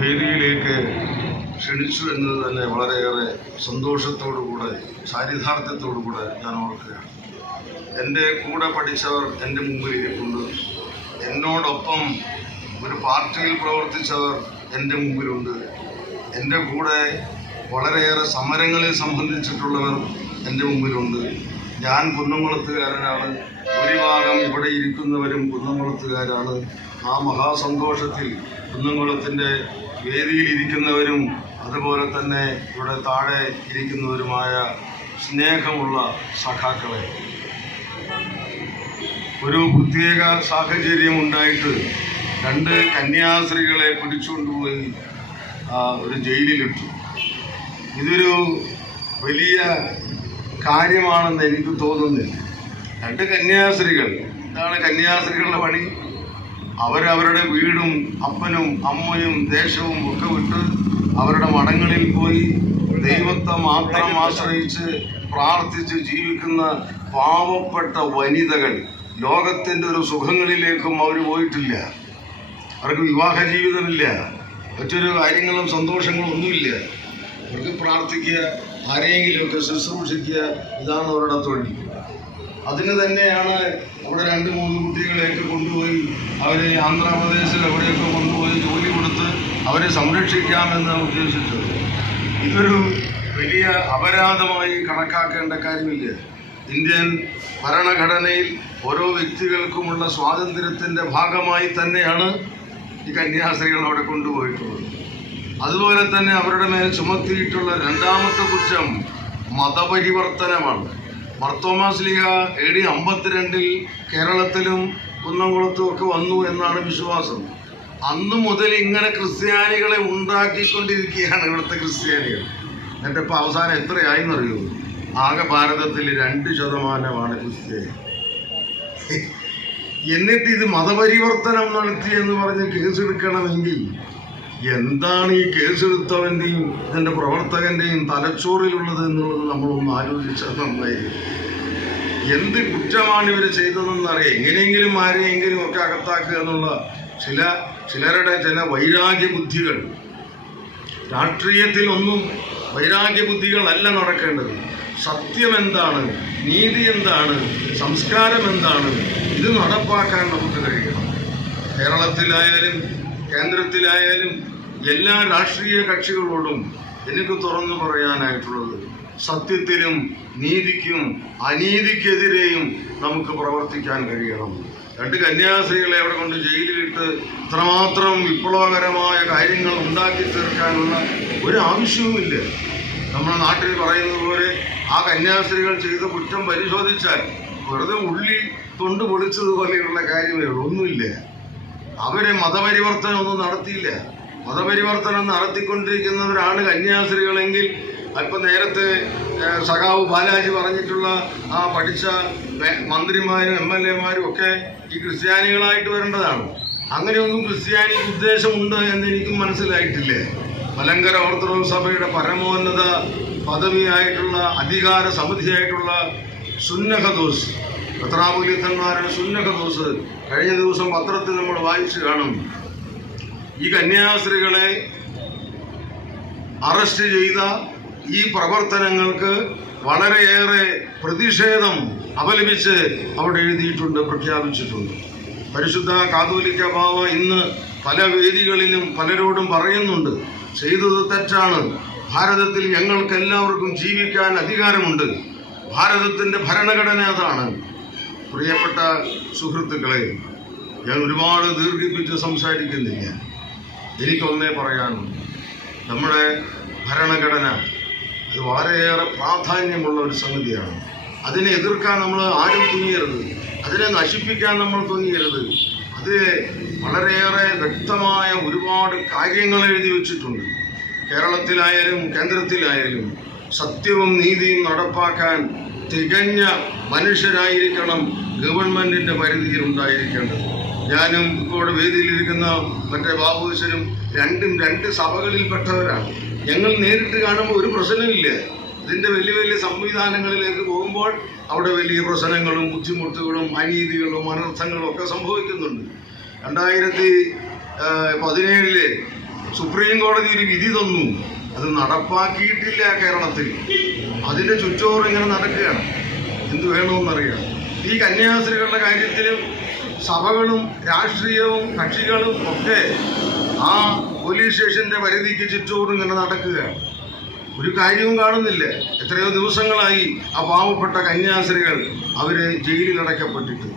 വേദിയിലേക്ക് ക്ഷണിച്ചു എന്നത് തന്നെ വളരെയേറെ സന്തോഷത്തോടുകൂടെ ചാരിതാർത്ഥ്യത്തോടുകൂടെ ഞാൻ ഓർക്കുകയാണ്. എൻ്റെ കൂടെ പഠിച്ചവർ എൻ്റെ മുമ്പിൽ ഇരിപ്പുണ്ട്. എന്നോടൊപ്പം ഒരു പാർട്ടിയിൽ പ്രവർത്തിച്ചവർ എൻ്റെ മുമ്പിലുണ്ട്. എൻ്റെ കൂടെ വളരെയേറെ സമരങ്ങളിൽ സംബന്ധിച്ചിട്ടുള്ളവർ എൻ്റെ മുമ്പിലുണ്ട്. ഞാൻ കുന്നംകുളത്തുകാരനാണ്. ഭൂരിഭാഗം ഇവിടെ ഇരിക്കുന്നവരും കുന്നംകുളത്തുകാരാണ്. ആ മഹാസന്തോഷത്തിൽ കുന്നംകുളത്തിൻ്റെ വേദിയിൽ ഇരിക്കുന്നവരും അതുപോലെ തന്നെ ഇവിടെ താഴെ ഇരിക്കുന്നവരുമായ സ്നേഹമുള്ള സഖാക്കളെ, ഒരു പ്രത്യേക സാഹചര്യം ഉണ്ടായിട്ട് 2 കന്യാസ്ത്രീകളെ പിടിച്ചുകൊണ്ടുപോയി ഒരു ജയിലിലിട്ടു. ഇതൊരു വലിയ കാര്യമാണെന്ന് എനിക്ക് തോന്നുന്നില്ല. 2 കന്യാസ്ത്രീകൾ, ഇതാണ് കന്യാസ്ത്രീകളുടെ പണി. അവരവരുടെ വീടും അപ്പനും അമ്മയും ദേശവും ഒക്കെ വിട്ട് അവരുടെ മഠങ്ങളിൽ പോയി ദൈവത്തെ മാത്രം ആശ്രയിച്ച് പ്രാർത്ഥിച്ച് ജീവിക്കുന്ന പാവപ്പെട്ട വനിതകൾ. ലോകത്തിൻ്റെ ഒരു സുഖങ്ങളിലേക്കും അവർ പോയിട്ടില്ല. അവർക്ക് വിവാഹ ജീവിതമില്ല, മറ്റൊരു കാര്യങ്ങളും സന്തോഷങ്ങളും ഒന്നുമില്ല. അവർക്ക് പ്രാർത്ഥിക്കുക, ആരെങ്കിലുമൊക്കെ ശുശ്രൂഷിക്കുക, ഇതാണ് അവരുടെ തൊഴിൽ. അതിന് തന്നെയാണ് അവിടെ 2-3 കുട്ടികളെയൊക്കെ കൊണ്ടുപോയി അവരെ ആന്ധ്രാപ്രദേശിൽ എവിടെയൊക്കെ കൊണ്ടുപോയി ജോലി കൊടുത്ത് അവരെ സംരക്ഷിക്കാമെന്ന് ഉദ്ദേശിച്ചത്. ഇതൊരു വലിയ അപരാധമായി കണക്കാക്കേണ്ട കാര്യമില്ല. ഇന്ത്യൻ ഭരണഘടനയിൽ ഓരോ വ്യക്തികൾക്കുമുള്ള സ്വാതന്ത്ര്യത്തിൻ്റെ ഭാഗമായി തന്നെയാണ് ഈ കന്യാസ്ത്രീകൾ അവിടെ കൊണ്ടുപോയിട്ടുള്ളത്. അതുപോലെ തന്നെ അവരുടെ മേൽ ചുമത്തിയിട്ടുള്ള 2ാമത്തെ കുറ്റം മതപരിവർത്തനമാണ്. മാർത്തോമാ ശ്ലീഹ AD 52 കേരളത്തിലും കുന്നംകുളത്തും ഒക്കെ വന്നു എന്നാണ് വിശ്വാസം. അന്ന് മുതൽ ഇങ്ങനെ ക്രിസ്ത്യാനികളെ ഉണ്ടാക്കിക്കൊണ്ടിരിക്കുകയാണ് ഇവിടുത്തെ ക്രിസ്ത്യാനികൾ. എന്നിട്ട് ഇപ്പോൾ അവസാനം എത്രയായിന്നറിയോ? ആകെ ഭാരതത്തിൽ 2% ക്രിസ്ത്യാനി. എന്നിട്ട് ഇത് മതപരിവർത്തനം നടത്തി എന്ന് പറഞ്ഞ് കേസെടുക്കണമെങ്കിൽ എന്താണ് ഈ കേസെടുത്തവൻ്റെയും ഇതിൻ്റെ പ്രവർത്തകൻ്റെയും തലച്ചോറിലുള്ളത് എന്നുള്ളത് നമ്മളൊന്ന് ആലോചിച്ചാൽ നന്നായി. എന്ത് കുറ്റമാണ് ഇവർ ചെയ്തതെന്നറിയാം. എങ്ങനെയെങ്കിലും ആരെയെങ്കിലും ഒക്കെ അകത്താക്കുക എന്നുള്ള ചിലരുടെ ചില വൈരാഗ്യ ബുദ്ധികൾ. രാഷ്ട്രീയത്തിലൊന്നും വൈരാഗ്യ ബുദ്ധികളല്ല നടക്കേണ്ടത്. സത്യം എന്താണ്, നീതി എന്താണ്, സംസ്കാരം എന്താണ്, ഇത് നടപ്പാക്കാൻ നമുക്ക് കഴിയണം. കേരളത്തിലായാലും കേന്ദ്രത്തിലായാലും എല്ലാ രാഷ്ട്രീയ കക്ഷികളോടും എനിക്ക് തുറന്നു പറയാനായിട്ടുള്ളത്, സത്യത്തിലും നീതിക്കും അനീതിക്കെതിരെയും നമുക്ക് പ്രവർത്തിക്കാൻ കഴിയണം. 2 കന്യാസ്ത്രീകളെ അവിടെ കൊണ്ട് ജയിലിലിട്ട് ഇത്രമാത്രം വിപ്ലവകരമായ കാര്യങ്ങൾ ഉണ്ടാക്കി തീർക്കാനുള്ള ഒരു ആവശ്യവുമില്ല. നമ്മുടെ നാട്ടിൽ പറയുന്നത് പോലെ ആ കന്യാസ്ത്രീകൾ ചെയ്ത കുറ്റം പരിശോധിച്ചാൽ വെറുതെ ഉള്ളി തൊണ്ട് പൊളിച്ചതുപോലെയുള്ള കാര്യമേ ഉള്ളൂ, ഒന്നുമില്ല. അവരെ മതപരിവർത്തനം ഒന്നും നടത്തിയില്ല. മതപരിവർത്തനം നടത്തിക്കൊണ്ടിരിക്കുന്നവരാണ് കന്യാസ്ത്രീകളെങ്കിൽ അല്പം നേരത്തെ സഖാവ് ബാലാജി പറഞ്ഞിട്ടുള്ള ആ പഠിച്ച മന്ത്രിമാരും MLA-മാരും ഒക്കെ ഈ ക്രിസ്ത്യാനികളായിട്ട് വരേണ്ടതാണ്. അങ്ങനെയൊന്നും ക്രിസ്ത്യാനിക്ക് ഉദ്ദേശമുണ്ട് എന്ന് എനിക്കും മനസ്സിലായിട്ടില്ല. മലങ്കര ഓർത്തഡോക്സ് സഭയുടെ പരമോന്നത പദവിയായിട്ടുള്ള അധികാര സമിതിയായിട്ടുള്ള സുന്നഹദോസ്, മെത്രാപ്പൊലീത്തന്മാരുടെ സുന്നഹദോസ് കഴിഞ്ഞ ദിവസം പത്രത്തിൽ നമ്മൾ വായിച്ചു കാണും. ഈ കന്യാസ്ത്രീകളെ അറസ്റ്റ് ചെയ്ത ഈ പ്രവർത്തനങ്ങൾക്ക് വളരെയേറെ പ്രതിഷേധം അപലപിച്ച് അവിടെ എഴുതിയിട്ടുണ്ട്, പ്രഖ്യാപിച്ചിട്ടുണ്ട്. പരിശുദ്ധ കാതോലിക്ക ബാവ ഇന്ന് പല വേദികളിലും പലരോടും പറയുന്നുണ്ട്, ചെയ്തത് തെറ്റാണ്. ഭാരതത്തിൽ ഞങ്ങൾക്കെല്ലാവർക്കും ജീവിക്കാൻ അധികാരമുണ്ട്. ഭാരതത്തിൻ്റെ ഭരണഘടന അതാണ്. പ്രിയപ്പെട്ട സുഹൃത്തുക്കളെ, ഞാൻ ഒരുപാട് ദീർഘിപ്പിച്ച് സംസാരിക്കുന്നില്ല. എനിക്കൊന്നേ പറയാനുള്ളൂ. നമ്മുടെ ഭരണഘടന അത് വളരെയേറെ പ്രാധാന്യമുള്ള ഒരു സംഗതിയാണ്. അതിനെ എതിർക്കാൻ നമ്മൾ ആരും തുനിയരുത്, അതിനെ നശിപ്പിക്കാൻ നമ്മൾ തുനിയരുത്. അത് വളരെയേറെ വ്യക്തമായ ഒരുപാട് കാര്യങ്ങൾ എഴുതി വച്ചിട്ടുണ്ട്. കേരളത്തിലായാലും കേന്ദ്രത്തിലായാലും സത്യവും നീതിയും നടപ്പാക്കാൻ തികഞ്ഞ മനുഷ്യരായിരിക്കണം ഗവൺമെൻറ്റിൻ്റെ പരിധിയിൽ ഉണ്ടായിരിക്കേണ്ടത്. ഞാനും ഇപ്പോൾ വേദിയിലിരിക്കുന്ന മറ്റേ ബാബുശ്വരും 2 സഭകളിൽപ്പെട്ടവരാണ്. ഞങ്ങൾ നേരിട്ട് കാണുമ്പോൾ ഒരു പ്രശ്നമില്ല. ഇതിൻ്റെ വലിയ വലിയ സംവിധാനങ്ങളിലേക്ക് പോകുമ്പോൾ അവിടെ വലിയ പ്രശ്നങ്ങളും ബുദ്ധിമുട്ടുകളും അനീതികളും അനർത്ഥങ്ങളും ഒക്കെ സംഭവിക്കുന്നുണ്ട്. 2017 സുപ്രീം കോടതി ഒരു വിധി തന്നു, അത് നടപ്പാക്കിയിട്ടില്ല കേരളത്തിൽ. അതിന്റെ ചുറ്റോറ് ഇങ്ങനെ നടക്കുകയാണ്. എന്ത് വേണമെന്നറിയാം. ഈ കന്യാസ്ത്രീകളുടെ കാര്യത്തിലും സഭകളും രാഷ്ട്രീയവും കക്ഷികളും ഒക്കെ ആ പോലീസ് സ്റ്റേഷന്റെ പരിധിക്ക് ചുറ്റോറും ഇങ്ങനെ നടക്കുകയാണ്. ഒരു കാര്യവും കാണുന്നില്ല. എത്രയോ ദിവസങ്ങളായി ആ പാവപ്പെട്ട കന്യാസ്ത്രീകൾ അവര് ജയിലിൽ അടയ്ക്കപ്പെട്ടിട്ട്.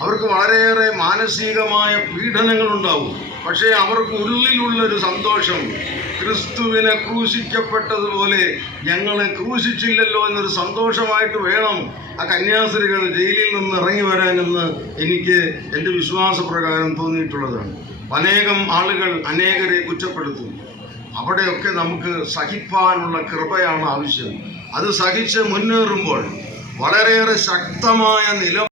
അവർക്ക് വളരെയേറെ മാനസികമായ പീഡനങ്ങളുണ്ടാവും. പക്ഷേ അവർക്ക് ഉള്ളിലുള്ളൊരു സന്തോഷം, ക്രിസ്തുവിനെ ക്രൂശിക്കപ്പെട്ടതുപോലെ ഞങ്ങളെ ക്രൂശിച്ചില്ലല്ലോ എന്നൊരു സന്തോഷമായിട്ട് വേണം ആ കന്യാസ്ത്രീകൾ ജയിലിൽ നിന്ന് ഇറങ്ങി വരാനെന്ന് എനിക്ക് എൻ്റെ വിശ്വാസപ്രകാരം തോന്നിയിട്ടുള്ളതാണ്. അനേകം ആളുകൾ അനേകരെ കുറ്റപ്പെടുത്തും. അവിടെയൊക്കെ നമുക്ക് സഹിപ്പാനുള്ള കൃപയാണ് ആവശ്യം. അത് സഹിച്ച് മുന്നേറുമ്പോൾ വളരെയേറെ ശക്തമായ